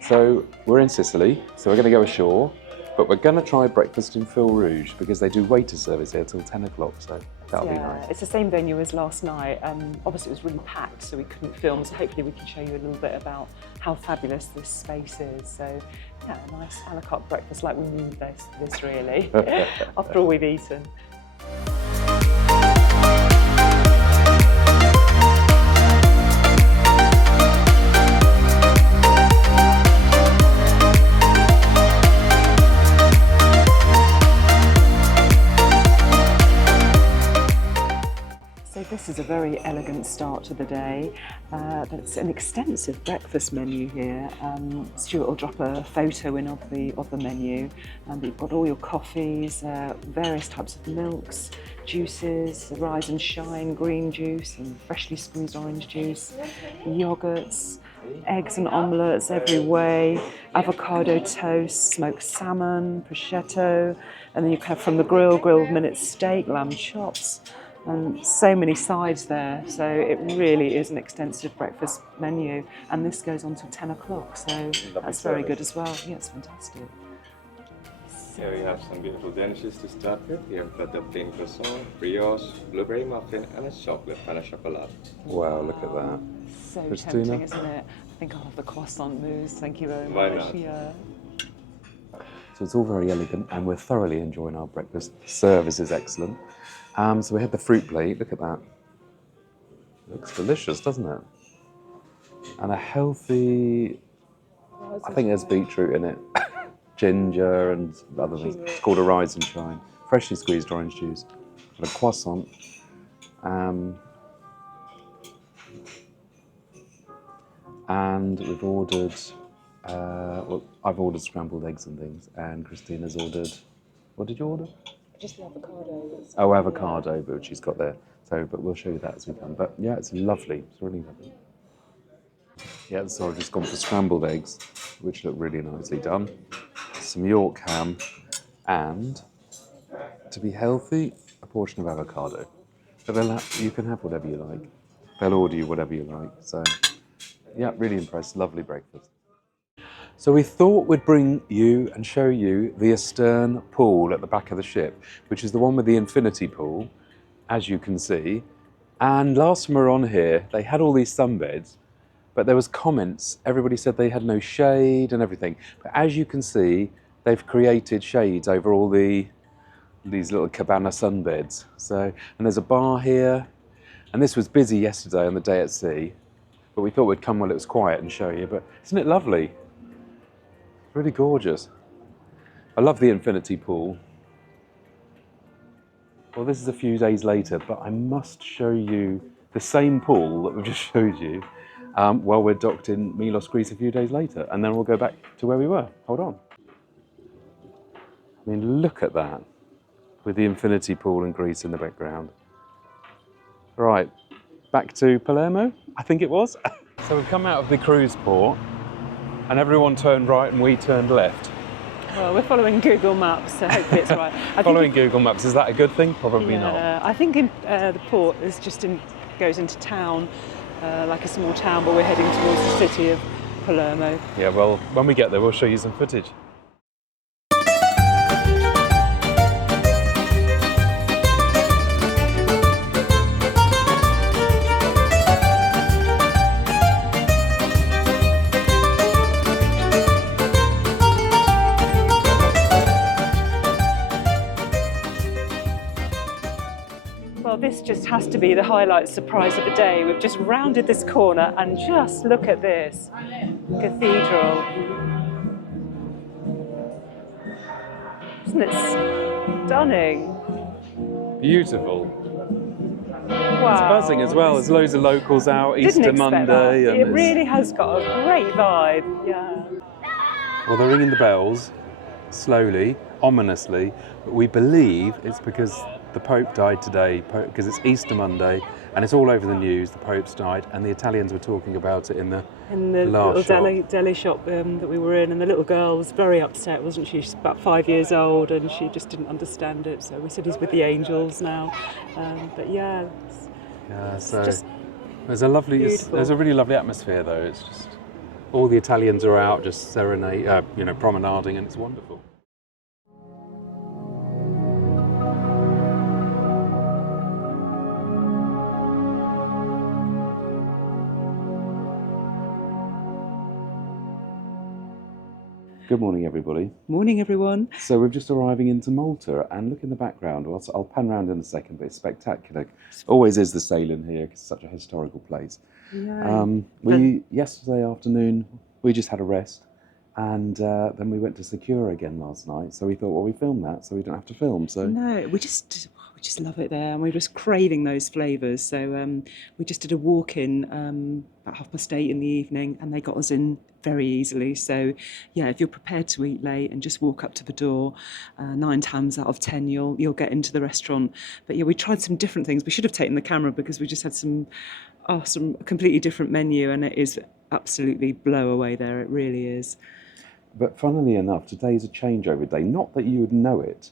So we're in Sicily, so we're going to go ashore, but we're going to try breakfast in Fil Rouge because they do waiter service here till 10 o'clock, so that'll be nice. It's the same venue as last night. Obviously it was really packed, so we couldn't film, so hopefully we can show you a little bit about how fabulous this space is. So yeah, a nice a la carte breakfast like we need this really, after all we've eaten. This is a very elegant start to the day. It's an extensive breakfast menu here. Stuart will drop a photo in of the menu. You've got all your coffees, various types of milks, juices, rise and shine green juice and freshly squeezed orange juice, yogurts, eggs and omelettes every way, avocado toast, smoked salmon, prosciutto, and then you have from the grilled minute steak, lamb chops. And so many sides there, so it really is an extensive breakfast menu, and this goes on till 10 o'clock, so that's very good as well. Yeah, it's fantastic. Here we have some beautiful dishes to start with. We have got the plain croissant, brioche, blueberry muffin, and a chocolate pain au chocolat. Wow, look at that. So Christina? tempting, isn't it? I think I'll have the croissant mousse, thank you very much. Why not? Yeah. So it's all very elegant and we're thoroughly enjoying our breakfast. Service is excellent. So we had the fruit plate, look at that. Looks delicious, doesn't it? And a healthy, I think there's beetroot in it, ginger and other things. It's called a rise and shine. Freshly squeezed orange juice. And a croissant. And we've ordered, well, I've ordered scrambled eggs and things, and Christina's ordered, what did you order? Just the avocado. Oh, avocado, but she's got there. So, but we'll show you that as we come. But yeah, it's lovely. It's really lovely. Yeah, so I've just gone for scrambled eggs, which look really nicely done. Some York ham, and to be healthy, a portion of avocado. But you can have whatever you like. They'll order you whatever you like. So, yeah, really impressed. Lovely breakfast. So we thought we'd bring you and show you the astern pool at the back of the ship, which is the one with the infinity pool, as you can see. And last time we were on here, they had all these sunbeds, but there was comments. Everybody said they had no shade and everything. But as you can see, they've created shades over all these little cabana sunbeds. So, and there's a bar here, and this was busy yesterday on the day at sea, but we thought we'd come when it was quiet and show you. But isn't it lovely? Really gorgeous. I love the infinity pool. Well, this is a few days later, but I must show you the same pool that we've just showed you while we're docked in Milos, Greece a few days later, and then we'll go back to where we were. Hold on. I mean, look at that, with the infinity pool in Greece in the background. Right, back to Palermo, I think it was. So we've come out of the cruise port, and everyone turned right and we turned left. Well, we're following Google Maps, so hopefully it's right. Following Google Maps, is that a good thing? Probably not. I think the port is goes into town, like a small town, but we're heading towards the city of Palermo. Yeah, well, when we get there, we'll show you some footage. Well, this just has to be the highlight surprise of the day. We've just rounded this corner and just look at this cathedral. Isn't it stunning? Beautiful. Wow. It's buzzing as well. There's loads of locals out, Easter Monday. And it really has got a great vibe, yeah. Well, they're ringing the bells, slowly, ominously, but we believe it's because the Pope died today, because it's Easter Monday, and it's all over the news, the Pope's died, and the Italians were talking about it in the little deli shop that we were in, and the little girl was very upset, wasn't she? She's about 5 years old, and she just didn't understand it, so we said he's with the angels now. But yeah. Yeah, so there's a really lovely atmosphere though. It's just all the Italians are out just promenading, and it's wonderful. Good morning, everybody. Morning, everyone. So we're just arriving into Malta, and look in the background. I'll pan around in a second, but it's spectacular. Always is the sailing here, because it's such a historical place. Yeah. Yesterday afternoon, we just had a rest, and then we went to Sicily again last night. So we thought, well, we film that, so we don't have to film. So No, we just love it there, and we're just craving those flavours. So we just did a walk in about 8:30 in the evening, and they got us in very easily. So yeah, if you're prepared to eat late and just walk up to the door, 9 times out of 10 you'll get into the restaurant. But yeah, we tried some different things. We should have taken the camera because we just had some completely different menu, and it is absolutely blow away there. It really is. But funnily enough, today's a changeover day. Not that you would know it,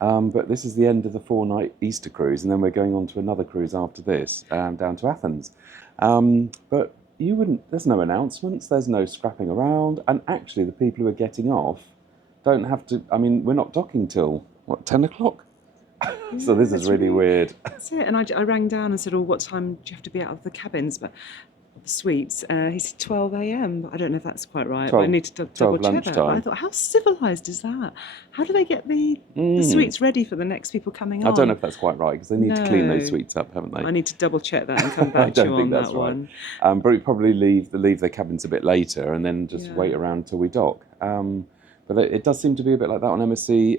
but this is the end of the 4-night Easter cruise, and then we're going on to another cruise after this, down to Athens. But you wouldn't. There's no announcements. There's no scrapping around, and actually, the people who are getting off don't have to. I mean, we're not docking till what, 10 o'clock. So this is really weird. That's it. And I rang down and said, "Oh, what time do you have to be out of the cabins?" But the suites. He said 12 a.m. I don't know if that's quite right. 12, but I need to double check that. But I lunchtime. thought, how civilised is that? How do they get the suites ready for the next people coming on? I don't know if that's quite right, because they need to clean those No. suites up, haven't they? I need to double check that and come I back to don't you think on that's that right. one. But we probably leave their cabins a bit later, and then just wait around till we dock. But it does seem to be a bit like that on MSC.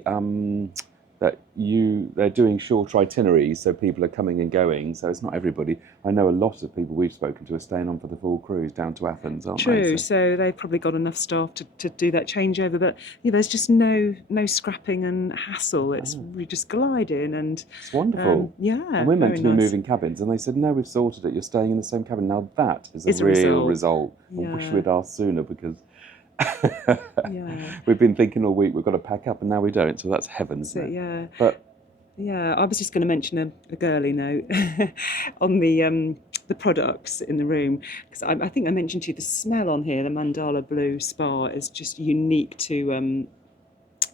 They're doing short itineraries, so people are coming and going. So it's not everybody. I know a lot of people we've spoken to are staying on for the full cruise down to Athens, aren't they? True. So they've probably got enough staff to do that changeover. But yeah, there's just no scrapping and hassle. It's we just glide in, and It's wonderful. yeah. And we're meant very to be nice. moving cabins, and they said, no, we've sorted it. You're staying in the same cabin. Now that is It's a a real result. result. I wish Yeah. we'd asked sooner, because Yeah. we've been thinking all week we've got to pack up, and now we don't. So that's heaven, So isn't it? yeah. But Yeah, I was just going to mention a girly note on the products in the room, because I think I mentioned to you the smell on here. The mandala blue spa is just unique to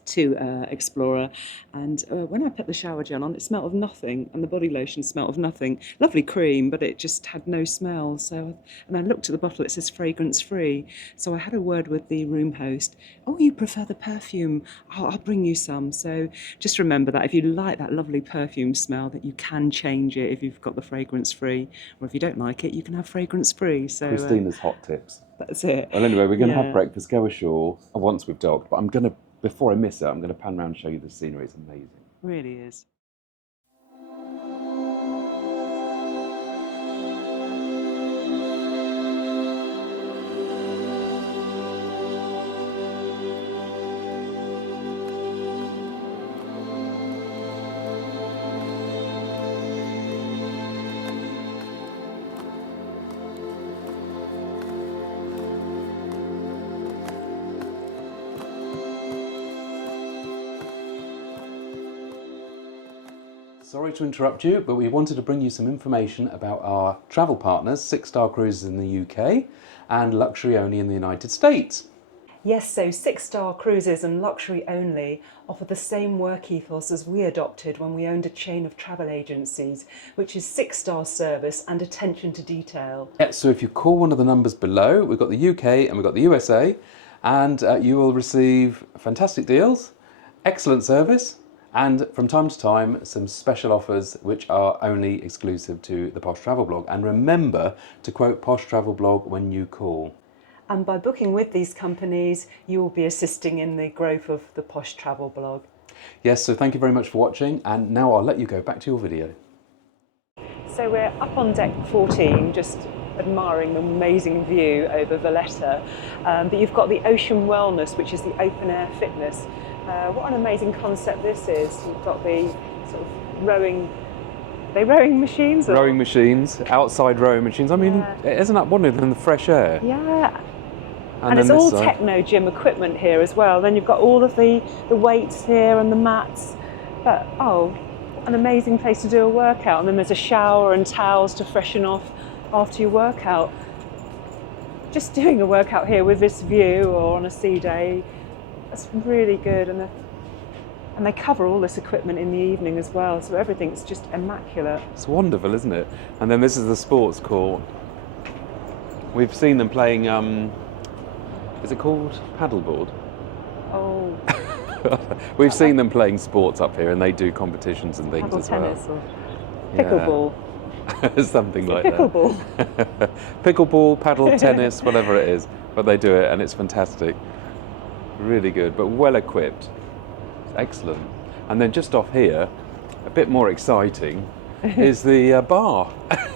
Explora, and when I put the shower gel on, it smelled of nothing, and the body lotion smelled of nothing. Lovely cream, but it just had no smell. So, and I looked at the bottle; it says fragrance free. So I had a word with the room host. Oh, you prefer the perfume? I'll bring you some. So just remember that if you like that lovely perfume smell, that you can change it if you've got the fragrance free, or if you don't like it, you can have fragrance free. So Christina's hot tips. that's it. Well, anyway, we're going to Yeah. have breakfast, go ashore once we've docked. But before I miss it, I'm going to pan around and show you the scenery. It's amazing. Really is. Sorry to interrupt you, but we wanted to bring you some information about our travel partners, 6-Star Cruises in the UK and Luxury Only in the United States. Yes, so 6-Star Cruises and Luxury Only offer the same work ethos as we adopted when we owned a chain of travel agencies, which is 6-star service and attention to detail. Yeah, so if you call one of the numbers below, we've got the UK and we've got the USA, and you will receive fantastic deals, excellent service, and from time to time some special offers which are only exclusive to the Posh Travel Blog. And remember to quote Posh Travel Blog when you call. And by booking with these companies, you will be assisting in the growth of the Posh Travel Blog. Yes, so thank you very much for watching, and now I'll let you go back to your video. So we're up on deck 14, just admiring the amazing view over Valletta. But you've got the Ocean Wellness, which is the open air fitness. What an amazing concept this is. You've got the sort of rowing machines? Or? Rowing machines, outside rowing machines. I mean, isn't that wonderful in the fresh air? Yeah. then And it's all this side. techno gym equipment here as well. Then you've got all of the weights here and the mats. But, an amazing place to do a workout. And then there's a shower and towels to freshen off after your workout. just doing a workout here with this view or on a sea day, that's really good. And they cover all this equipment in the evening as well, so everything's just immaculate. It's wonderful, isn't it? And then this is the sports court. We've seen them playing, is it called paddleboard? Oh, We've seen them playing sports up here, and they do competitions and things paddle as well. tennis or pickleball. Something like Pickleball. that. Pickleball, paddle tennis, whatever it is. But they do it, and it's fantastic. Really good, but well equipped. Excellent. And then just off here, a bit more exciting, is the bar.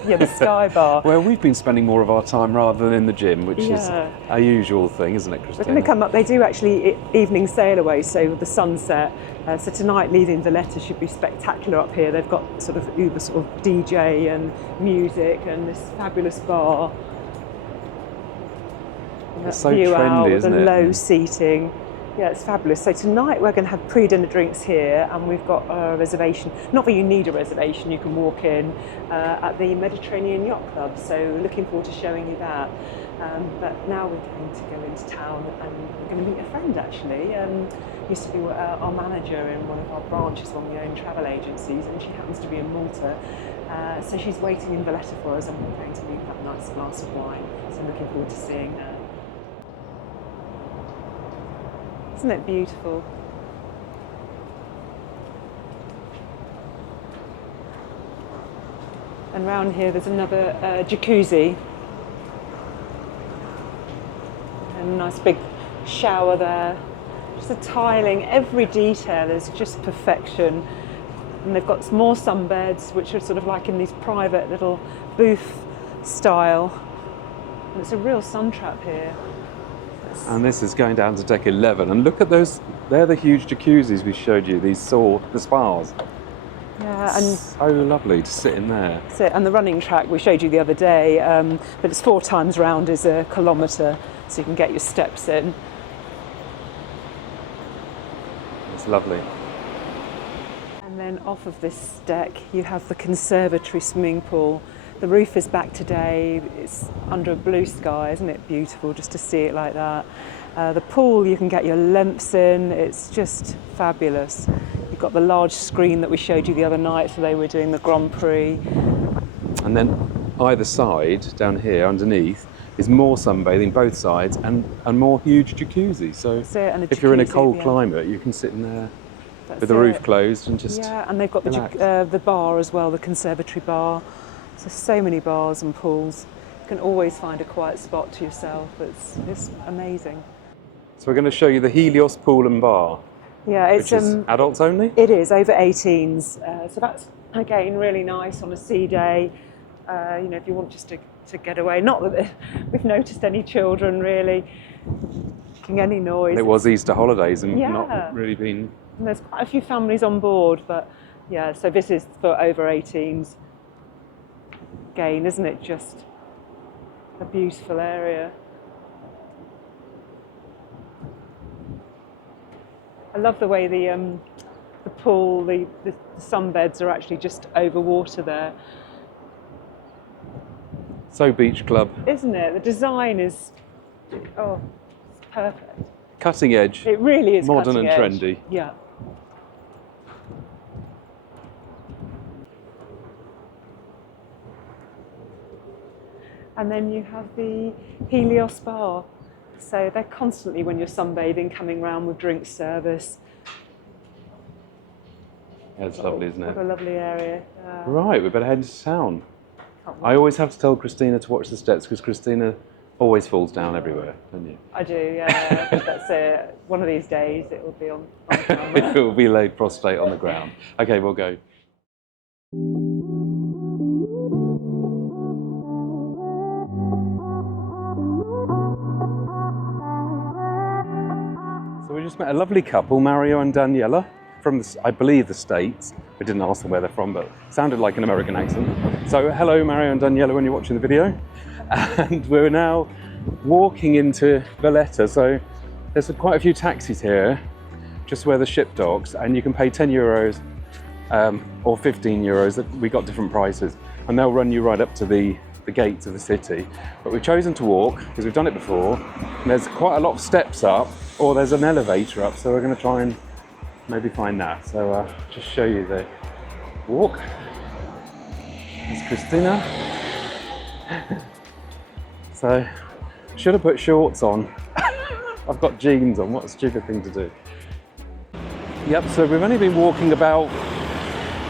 Yeah, the Sky Bar. Where we've been spending more of our time rather than in the gym, which is a usual thing, isn't it, We're Christina? going to come up. They do actually evening sailaway, so with the sunset. So tonight, leaving Valletta should be spectacular up here. They've got sort of uber sort of DJ and music and this fabulous bar. And It's that so view out trendy, with isn't the it? low seating. Yeah, it's fabulous. So tonight we're going to have pre-dinner drinks here, and we've got a reservation. Not that you need a reservation, you can walk in at the Mediterranean Yacht Club. So looking forward to showing you that. But now we're going to go into town, and we're going to meet a friend actually. Used to be our manager in one of our branches when we own travel agencies, and she happens to be in Malta. So she's waiting in Valletta for us, and we're going to meet and have a nice glass of wine. So I'm looking forward to seeing her. Isn't it beautiful? And round here there's another jacuzzi. And a nice big shower there. Just the tiling, every detail is just perfection. And they've got more sunbeds, which are sort of like in these private little booth style. And it's a real sun trap here. And this is going down to deck 11. And look at those, they're the huge jacuzzis we showed you, the spas. Yeah, and so lovely to sit in there. that's it. And the running track we showed you the other day, but it's 4 times round is a kilometre, so you can get your steps in. It's lovely. And then off of this deck you have the conservatory swimming pool. The roof is back today, it's under a blue sky, isn't it beautiful just to see it like that. The pool, you can get your lengths in, it's just fabulous. You've got the large screen that we showed you the other night, so they were doing the Grand Prix. And then either side, down here underneath, is more sunbathing, both sides, and more huge jacuzzi. So That's it, and a if you're in a jacuzzi, cold yeah. climate, you can sit in there That's with the roof it. closed and just Yeah, and they've got relax. the bar as well, the conservatory bar. So many bars and pools. You can always find a quiet spot to yourself. It's amazing. So we're going to show you the Helios pool and bar, Yeah, it's which is adults only. it is over 18s. So that's again really nice on a sea day. You know, if you want just to get away. Not that we've noticed any children really making any noise. And it was Easter holidays and Yeah. not really been. And there's quite a few families on board, but yeah. So this is for over 18s. Again, isn't it just a beautiful area? I love the way the pool, the sunbeds are actually just over water there. So beach club, Isn't it? The design is, it's perfect. cutting edge, It really is modern cutting and edge. trendy. Yeah. And then you have the Helios bar. So they're constantly, when you're sunbathing, coming round with drink service. Yeah, it's lovely, isn't What a it? lovely area. Right, we better head into town. Can't wait. I always have to tell Christina to watch the steps because Christina always falls down everywhere, don't you? I do, yeah. That's it. One of these days it will be on camera. It will be laid prostrate on the ground. Okay, we'll go. So we just met a lovely couple, Mario and Daniela, from, I believe, the States. We didn't ask them where they're from, but it sounded like an American accent. So hello, Mario and Daniela, when you're watching the video. And we're now walking into Valletta. So there's quite a few taxis here, just where the ship docks, and you can pay €10 or €15. We got different prices, and they'll run you right up to the the gates of the city. But we've chosen to walk because we've done it before. And there's quite a lot of steps up, or there's an elevator up, so we're going to try and maybe find that. So just show you the walk. There's Christina. So, should have put shorts on. I've got jeans on, what a stupid thing to do. Yep, so we've only been walking about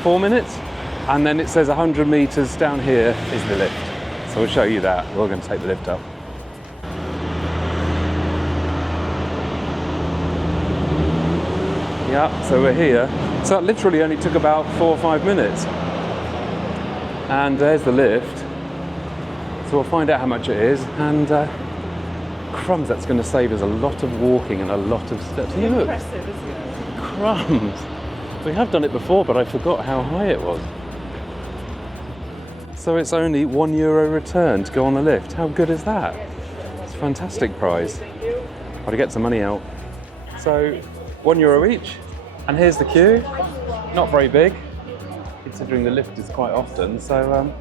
4 minutes, and then it says 100 metres down here is the lift. So we'll show you that. We're going to take the lift up. Yeah, so we're here. So it literally only took about 4 or 5 minutes. And there's the lift. So we'll find out how much it is. And crumbs, that's going to save us a lot of walking and a lot of steps. Look, Impressive, isn't it? crumbs. We have done it before, but I forgot how high it was. So it's only €1 return to go on the lift. How good is that? It's a fantastic price. Got to get some money out. So €1 each. And here's the queue. Not very big, considering the lift is quite often. So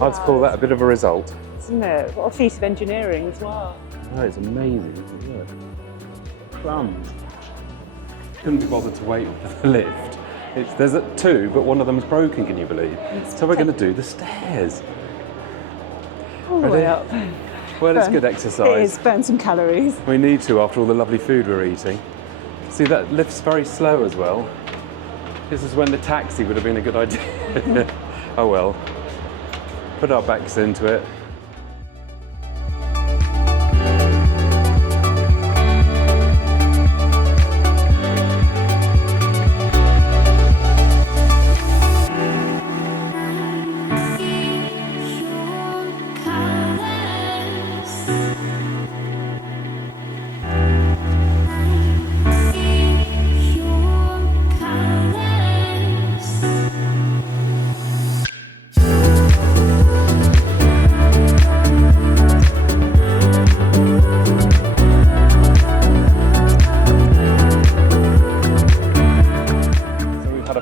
I'd call that a bit of a result. Isn't it? What a feat of engineering as well. Oh, it's amazing, isn't it? Crumbs. Couldn't be bothered to wait for the lift. There's 2, but one of them's broken, can you believe? So we're going to do the stairs. All the way up. Well, it's good exercise. It is, burn some calories. We need to after all the lovely food we're eating. See, that lift's very slow as well. This is when the taxi would have been a good idea. Oh well. Put our backs into it.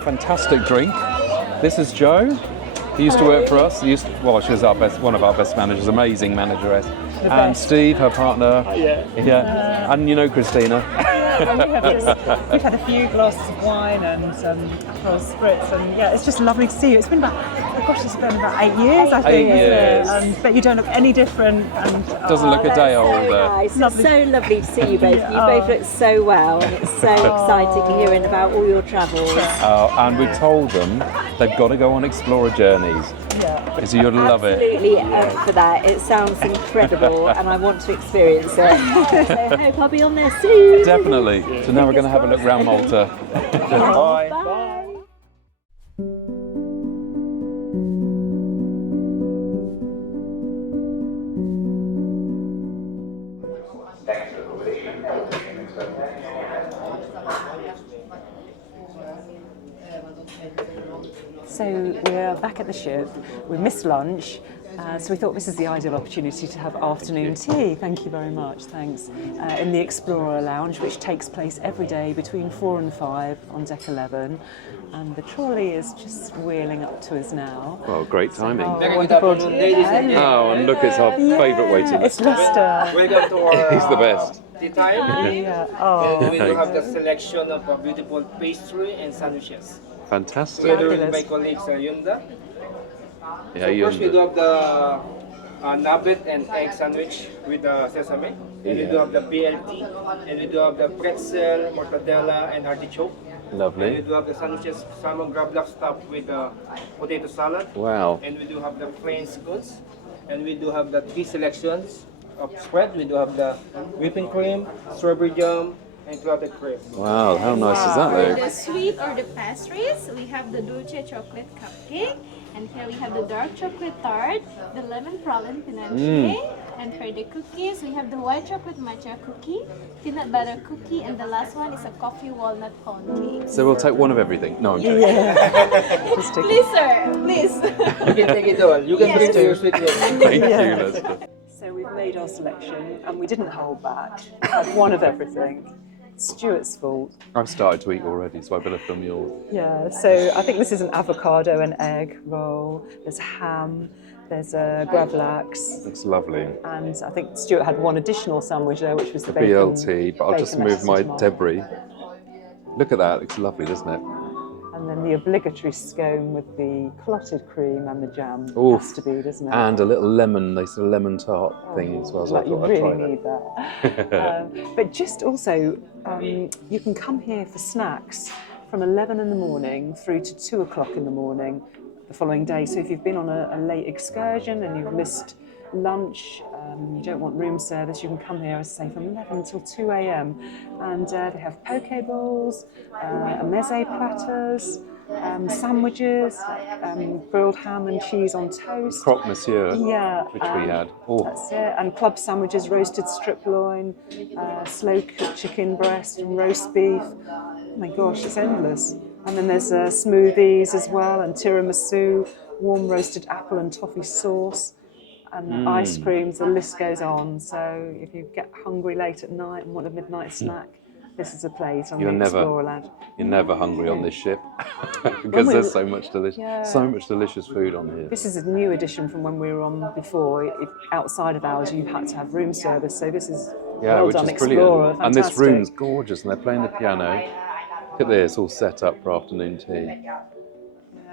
Fantastic drink. This is Jo. He used to work for us. She was one of our best managers, amazing manageress. And Steve, her partner. Yeah. And you know Christina. We've had a few glasses of wine and Aperol spritz, and yeah, it's just lovely to see you. It's been it's been about 8 years, I think. 8 years. But you don't look any different. And doesn't look a day older. Nice. It's so lovely to see you both. You both look so well, and it's so exciting hearing about all your travels. And we've told them they've got to go on Explora journeys. Yeah. Because you'll love it. Absolutely for that. It sounds incredible, and I want to experience it. So I hope I'll be on there soon. Definitely. So now we're going to have a look around Malta. Bye. Bye. So we're back at the ship. We missed lunch, so we thought this is the ideal opportunity to have afternoon tea. Thank you very much, thanks. In the Explora lounge, which takes place every day between 4 and 5 on deck 11. And the trolley is just wheeling up to us now. Well, great timing. Wonderful. Oh, and look, it's our favourite waiting. It's Lester. Welcome to our He's the best. tea time. Yeah. Oh. We do have the selection of beautiful pastry and sandwiches. Fantastic. Together with Fabulous. my colleagues Yunda. Yeah, So first we do you have the nugget and egg sandwich with sesame. And we do have the BLT. And we do have the pretzel, mortadella, and artichoke. And we Lovely. do have the sandwiches, salmon gravlax stuffed with potato salad. Wow. And we do have the plain scones. And we do have the 3 selections of spread. We do have the whipping cream, strawberry jam, and clotted cream. Wow, how nice is that, For though? the sweet or the pastries, we have the dulce chocolate cupcake, and here we have the dark chocolate tart, the lemon praline pinache, and for the cookies, we have the white chocolate matcha cookie, peanut butter cookie, and the last one is a coffee walnut pound cake. So we'll take one of everything. No, I'm joking. Please, sir, please. You can take it all. You can bring to your sweet room. Thank you, Lester. So we've made our selection, and we didn't hold back. We had one of everything. Stuart's fault. I've started to eat already, so I better film yours. Yeah, so I think this is an avocado and egg roll. There's ham, There's a gravlax. Looks lovely. And I think Stuart had one additional sandwich there, which was the The bacon. BLT, but I'll just bacon move my tomato. debris. Look at that, looks lovely, doesn't it? And then the obligatory scone with the clotted cream and the jam. Oof. Has to be, doesn't it? And a little lemon, they said a lemon tart thing as well. So Like, I you thought I'd try really that. need that. But just also, you can come here for snacks from 11 in the morning through to 2 o'clock in the morning the following day. So if you've been on a late excursion and you've missed lunch, you don't want room service, you can come here, as I say, from 11 until 2 a.m. And they have poke bowls, meze platters, sandwiches, grilled ham and cheese on toast. Croque monsieur, Yeah, which we had. Oh, that's it. And club sandwiches, roasted strip loin, slow cooked chicken breast and roast beef. Oh my gosh, it's endless. And then there's smoothies as well, and tiramisu, warm roasted apple and toffee sauce, and ice creams. The list goes on. So if you get hungry late at night and want a midnight snack, this is a place on the Explora Lad. You're never hungry on this ship because there's so much delicious food on here. This is a new addition from when we were on before. If outside of hours, you had to have room service. So this is well done, is Explorer. brilliant. And this Fantastic. room's gorgeous, and they're playing the piano. Look at this, all set up for afternoon tea.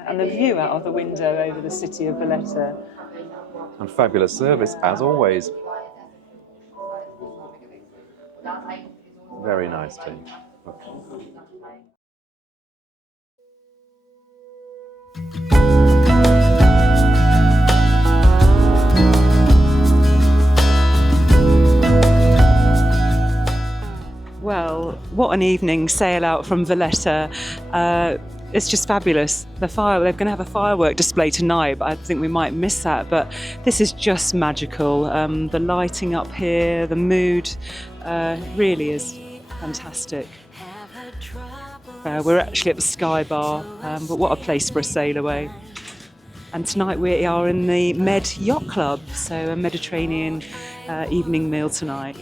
And the view out of the window over the city of Valletta. And fabulous service, as always. Very nice tea. Well, what an evening sail out from Valletta. It's just fabulous. They're going to have a firework display tonight, but I think we might miss that. But this is just magical. The lighting up here, the mood really is fantastic. We're actually at the Sky Bar, but what a place for a sail away. And tonight we are in the Med Yacht Club, so a Mediterranean evening meal tonight.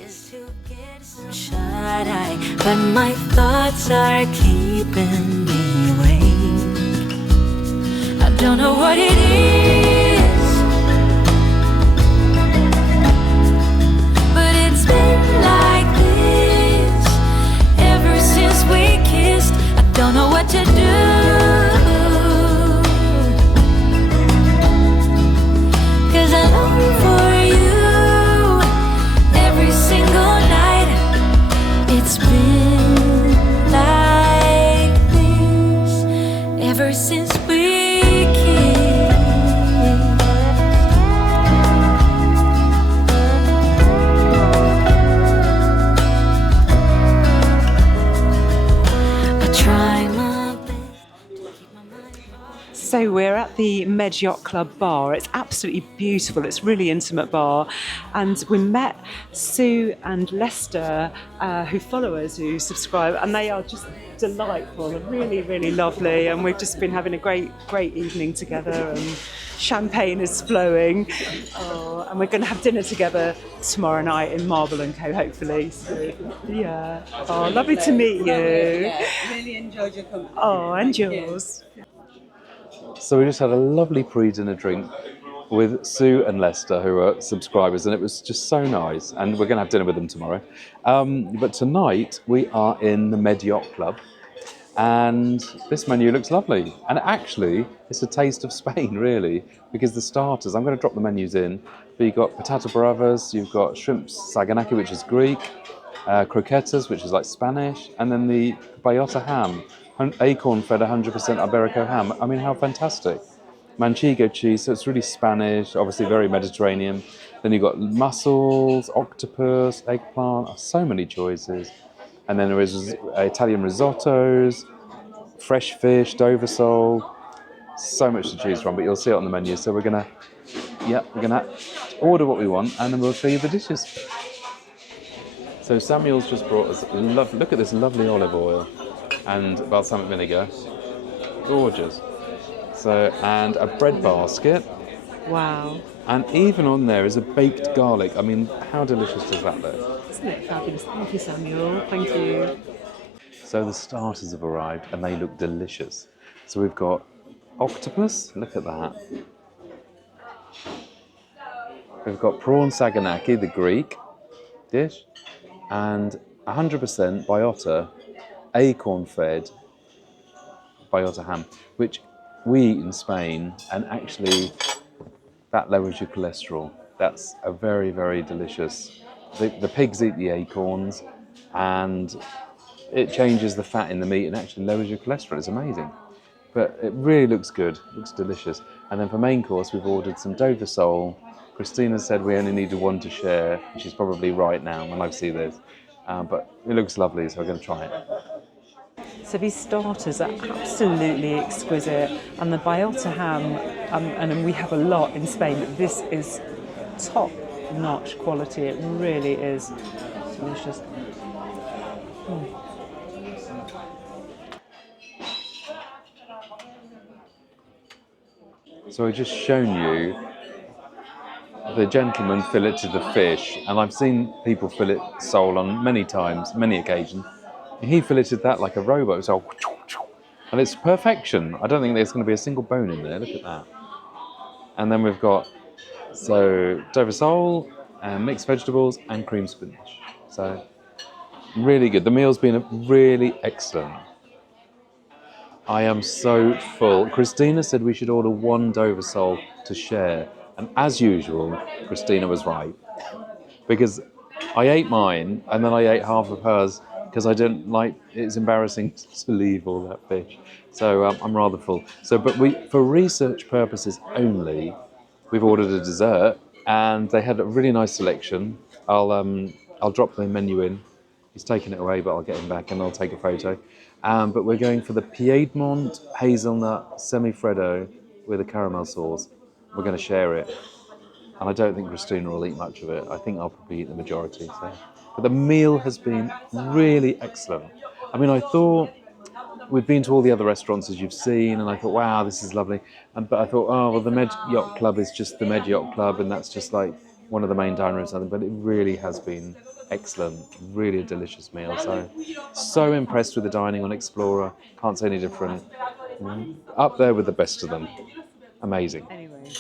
But my thoughts are keeping me awake. I don't know what it is, but it's been like this ever since we kissed. I don't know what to do, 'cause I long for you every single night. It's been like this ever since we kissed. I try my best to keep my mind. So we're at the Med Yacht Club bar. It's absolutely beautiful. It's a really intimate bar. And we met Sue and Lester, who follow us, who subscribe, and they are just delightful and really, really lovely. And we've just been having a great evening together, and champagne is flowing. And we're going to have dinner together tomorrow night in Marble & Co, hopefully. So, yeah. Oh, lovely to meet you. Yeah, really enjoyed your company. Oh, and yours. So we just had a lovely pre-dinner drink with Sue and Lester, who are subscribers, and it was just so nice. And we're going to have dinner with them tomorrow. But tonight we are in the Med Yacht Club, and this menu looks lovely. And actually, it's a taste of Spain, really, because the starters, I'm going to drop the menus in, but you've got patata bravas, you've got shrimp saganaki, which is Greek, croquetas, which is like Spanish, and then the bellota ham, acorn-fed 100% Iberico ham. I mean, how fantastic. Manchego cheese, so it's really Spanish, obviously very Mediterranean. Then you've got mussels, octopus, eggplant, so many choices. And then there is Italian risottos, fresh fish, Dover sole, so much to choose from, but you'll see it on the menu. So we're gonna order what we want, and then we'll show you the dishes. So Samuel's just brought us, look at this lovely olive oil and balsamic vinegar, gorgeous. So, and a bread basket. Wow. And even on there is a baked garlic. I mean, how delicious does that look? Isn't it fabulous? Thank you, Samuel. Thank you. So the starters have arrived and they look delicious. So we've got octopus, look at that. We've got prawn saganaki, the Greek dish, and 100% biota, acorn-fed biota ham, which we eat in Spain, and actually that lowers your cholesterol. That's a very, very delicious. The pigs eat the acorns, and it changes the fat in the meat and actually lowers your cholesterol. It's amazing. But it really looks good, looks delicious. And then for main course, we've ordered some Dover sole. Christina said we only needed one to share, and she's probably right now when I see this. But it looks lovely, so we're going to try it. So these starters are absolutely exquisite, and the biota ham, and we have a lot in Spain, but this is top-notch quality. It really is delicious. So I've just shown you the gentleman filleted the fish, and I've seen people fillet sole on many times, many occasions. He filleted that like a robot, so and it's perfection. I don't think there's going to be a single bone in there. Look at that. And then we've got Dover sole, and mixed vegetables, and cream spinach. So really good. The meal's been really excellent. I am so full. Christina said we should order one Dover sole to share, and as usual, Christina was right, because I ate mine and then I ate half of hers because I didn't like. It's embarrassing to leave all that fish, so I'm rather full. So, but for research purposes only, we've ordered a dessert, and they had a really nice selection. I'll drop the menu in. He's taken it away, but I'll get him back and I'll take a photo. But we're going for the Piedmont hazelnut semifreddo with a caramel sauce. We're going to share it. And I don't think Christina will eat much of it. I think I'll probably eat the majority. So. But the meal has been really excellent. I mean, I thought we've been to all the other restaurants as you've seen, and I thought, wow, this is lovely. But I thought, oh, well, the Med Yacht Club is just the Med Yacht Club, and that's just like one of the main dining rooms. But it really has been excellent, really a delicious meal. So impressed with the dining on Explora. Can't say any different. Up there with the best of them. Amazing. Anyway,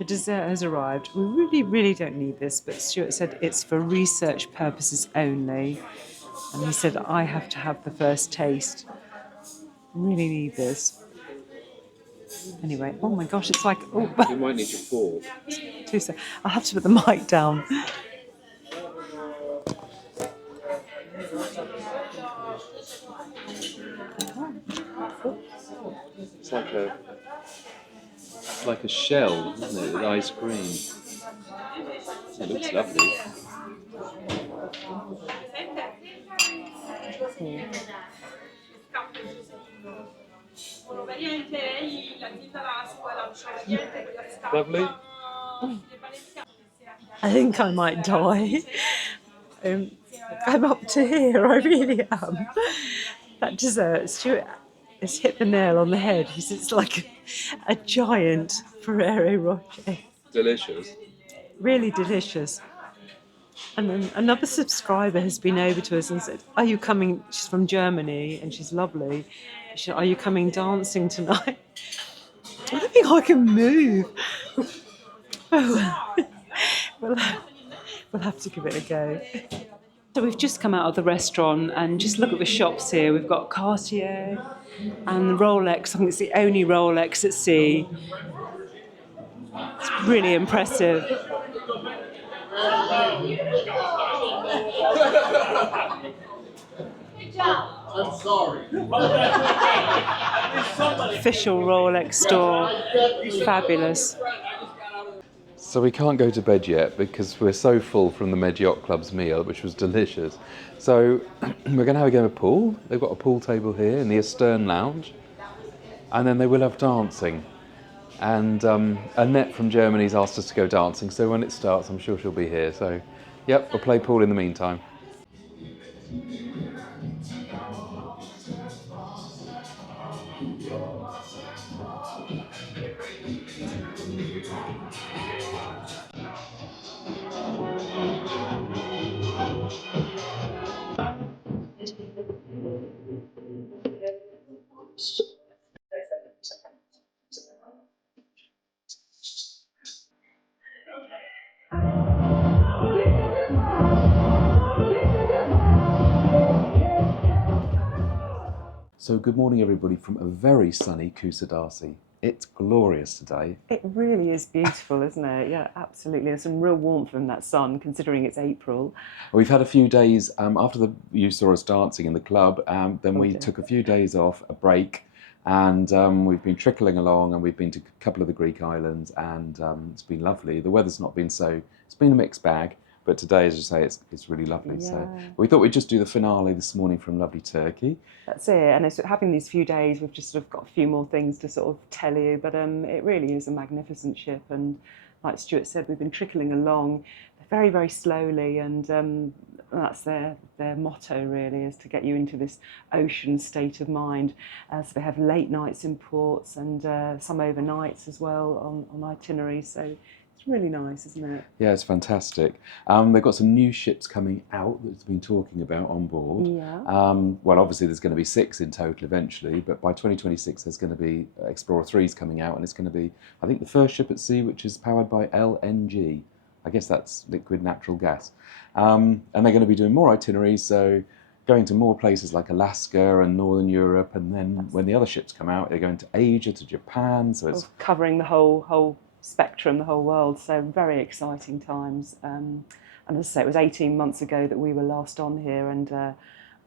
the dessert has arrived. We really, really don't need this, but Stuart said it's for research purposes only. And he said, I have to have the first taste. Really need this. Anyway, oh my gosh, it's like, oh, You might need your fork. too so. I'll have to put the mic down. It's like a shell, isn't it, with ice cream. It looks lovely. Lovely. I think I might die. I'm up to here, I really am. That dessert, Stuart has hit the nail on the head. It's like a giant Ferrero Rocher. Delicious. Really delicious. And then another subscriber has been over to us and said, are you coming? She's from Germany and she's lovely. She said, are you coming dancing tonight? I don't think I can move. Oh, we'll have to give it a go. So we've just come out of the restaurant and just look at the shops here. We've got Cartier and Rolex. I think it's the only Rolex at sea. It's really impressive. I'm sorry. Official Rolex store. Fabulous. So we can't go to bed yet because we're so full from the Med Yacht Club's meal, which was delicious. So we're going to have a game of pool. They've got a pool table here in the Astern Lounge. And then they will have dancing. And Annette from Germany's asked us to go dancing, so when it starts, I'm sure she'll be here. So, yep, we'll play pool in the meantime. So good morning everybody from a very sunny Kusadasi. It's glorious today. It really is beautiful, isn't it? Yeah, absolutely. There's some real warmth from that sun, considering it's April. We've had a few days, after you saw us dancing in the club, then we took a few days off, a break, and we've been trickling along, and we've been to a couple of the Greek islands, and it's been lovely. The weather's not been it's been a mixed bag, but today, as you say, it's really lovely. Yeah. So we thought we'd just do the finale this morning from lovely Turkey. That's it. And it's having these few days, we've just sort of got a few more things to sort of tell you, but it really is a magnificent ship. And like Stuart said, we've been trickling along very, very slowly, and that's their motto really, is to get you into this ocean state of mind. So they have late nights in ports and some overnights as well on itineraries. So it's really nice, isn't it? Yeah, it's fantastic. They've got some new ships coming out that they've been talking about on board. Yeah. Well, obviously there's going to be 6 in total eventually, but by 2026 there's going to be Explora 3s coming out, and it's going to be, I think, the first ship at sea which is powered by LNG. I guess that's liquid natural gas. And they're going to be doing more itineraries, so going to more places like Alaska and Northern Europe, and then when the other ships come out, they're going to Asia, to Japan. So it's covering the whole spectrum, the whole world. So very exciting times. And as I say, it was 18 months ago that we were last on here, and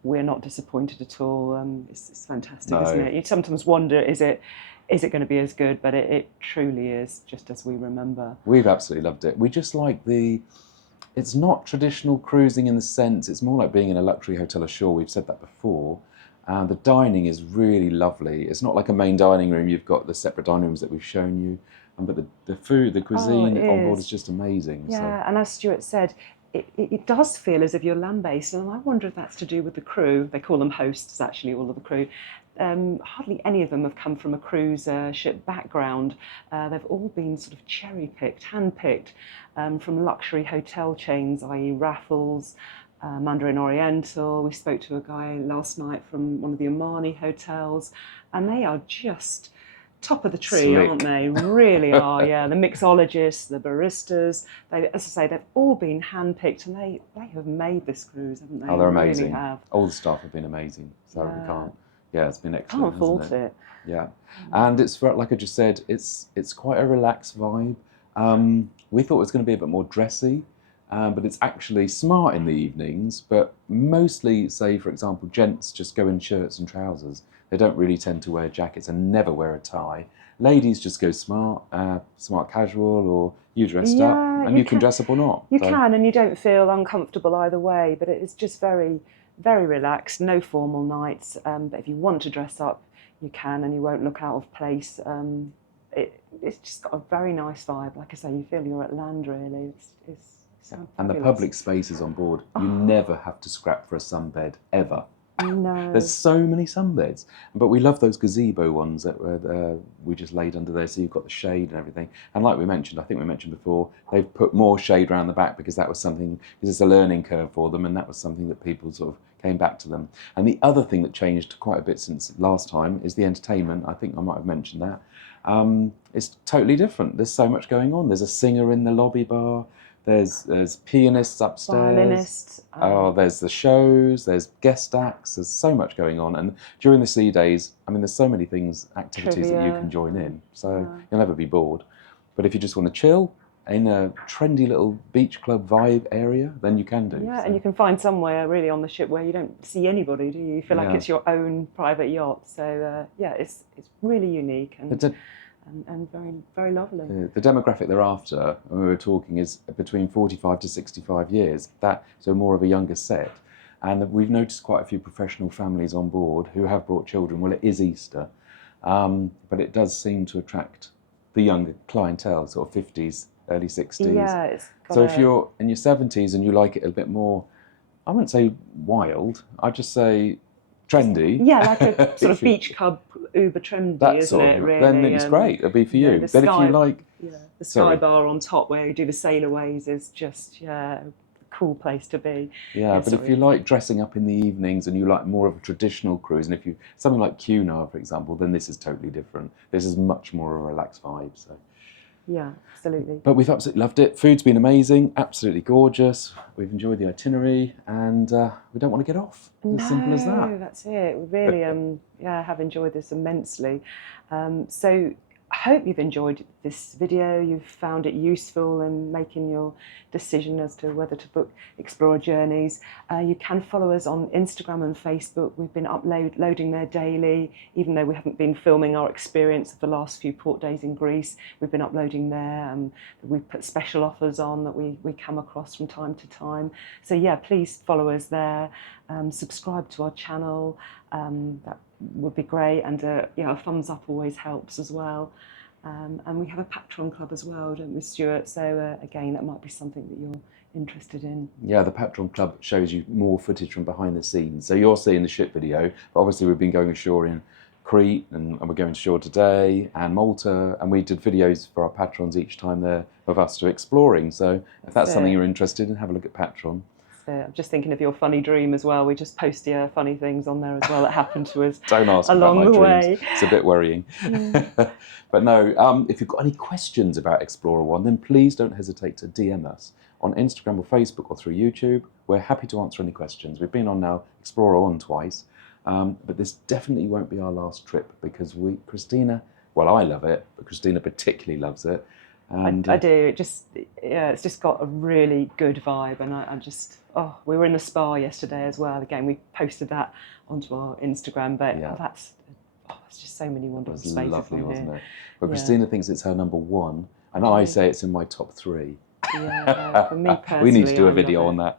we're not disappointed at all. It's fantastic, isn't it? You sometimes wonder, is it going to be as good? But it truly is, just as we remember. We've absolutely loved it. We just like it's not traditional cruising in the sense, it's more like being in a luxury hotel ashore. We've said that before. The dining is really lovely. It's not like a main dining room. You've got the separate dining rooms that we've shown you. But the food, the cuisine on board is just amazing. Yeah, and as Stuart said, it does feel as if you're land-based, and I wonder if that's to do with the crew. They call them hosts, actually, all of the crew. Hardly any of them have come from a cruise ship background. They've all been sort of cherry-picked, hand-picked from luxury hotel chains, i.e. Raffles, Mandarin Oriental. We spoke to a guy last night from one of the Omani hotels, and they are just top of the tree, slick, aren't they? Really are, yeah. The mixologists, the baristas, as I say, they've all been handpicked, and they have made this cruise, haven't they? Oh, they're amazing. Really have. All the staff have been amazing, so we can't. Yeah, it's been excellent. Can't fault it. Yeah, and it's like I just said, it's quite a relaxed vibe. We thought it was going to be a bit more dressy, but it's actually smart in the evenings. But mostly, say for example, gents just go in shirts and trousers. They don't really tend to wear jackets and never wear a tie. Ladies just go smart casual, or you dressed up, and you can dress up or not. You can, and you don't feel uncomfortable either way, but it's just very, very relaxed, no formal nights. But if you want to dress up, you can, and you won't look out of place. It's just got a very nice vibe. Like I say, you feel you're at land, really. And the public spaces on board, you never have to scrap for a sunbed, ever. No. There's so many sunbeds, but we love those gazebo ones that we just laid under there, so you've got the shade and everything. And like we mentioned, I think we mentioned before, they've put more shade around the back because that was something, because it's a learning curve for them, and that was something that people sort of came back to them. And the other thing that changed quite a bit since last time is the entertainment. I think I might have mentioned that. It's totally different. There's so much going on. There's a singer in the lobby bar. There's pianists upstairs. Violinists. There's the shows, there's guest acts, there's so much going on. And during the sea days, I mean, there's so many activities that you can join in. So you'll never be bored. But if you just want to chill in a trendy little beach club vibe area, then you can do. Yeah, and you can find somewhere really on the ship where you don't see anybody, do you? You feel like it's your own private yacht. So it's really unique and very, very lovely. The demographic they're after, when we were talking, is between 45 to 65 years. So more of a younger set. And we've noticed quite a few professional families on board who have brought children. Well, it is Easter, but it does seem to attract the younger clientele, sort of 50s, early 60s. Yeah, so if you're in your 70s and you like it a bit more, I wouldn't say wild, I'd just say trendy. Yeah, like a sort of beach club, uber trendy, isn't it? Really, then it's great. It'll be for you. But if you like, the sky bar on top where you do the sailorways is just a cool place to be. Yeah, but if you like dressing up in the evenings and you like more of a traditional cruise, and if you something like Cunard, for example, then this is totally different. This is much more of a relaxed vibe. So Yeah, absolutely. But we've absolutely loved it. Food's been amazing, absolutely gorgeous. We've enjoyed the itinerary, and we don't want to get off. As simple as that. No, that's it. We really, yeah, have enjoyed this immensely. So I hope you've enjoyed this video. You've found it useful in making your decision as to whether to book Explora journeys. You can follow us on Instagram and Facebook. We've been uploading there daily, even though we haven't been filming our experience of the last few port days in Greece. We've been uploading there. We've put special offers on that we come across from time to time. So yeah, please follow us there. Subscribe to our channel. That would be great, and yeah, a thumbs up always helps as well. And we have a Patreon club as well, don't we, Stuart? So again, that might be something that you're interested in. Yeah, the Patreon club shows you more footage from behind the scenes. So you're seeing the ship video, but obviously we've been going ashore in Crete, and we're going ashore today, and Malta, and we did videos for our patrons each time there of us to exploring. So if that's something you're interested in, have a look at Patreon. I'm just thinking of your funny dream as well. We just post funny things on there as well that happened to us Don't ask along about my the dreams. way. It's a bit worrying. But no, if you've got any questions about Explora One, then please don't hesitate to DM us on Instagram or Facebook or through YouTube. We're happy to answer any questions. We've been on now Explora One twice, but this definitely won't be our last trip, because Christina, well, I love it, but Christina particularly loves it. And I do. It's just got a really good vibe, and I'm just. Oh, we were in the spa yesterday as well. Again, we posted that onto our Instagram, but it's just so many wonderful spaces. It was lovely, wasn't it? But Yeah. Christina thinks it's her number one, and I say it's in my top 3. Yeah, for me personally, we need to do I a video love on it.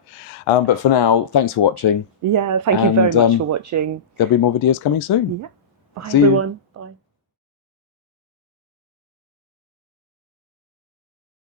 that. But for now, thanks for watching. Yeah, thank you very much for watching. There'll be more videos coming soon. Yeah. Bye, See you. everyone.